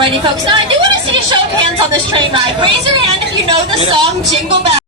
Alrighty, folks. Now, I do want to see a show of hands on this train ride. Raise your hand if you know the song Jingle Bell.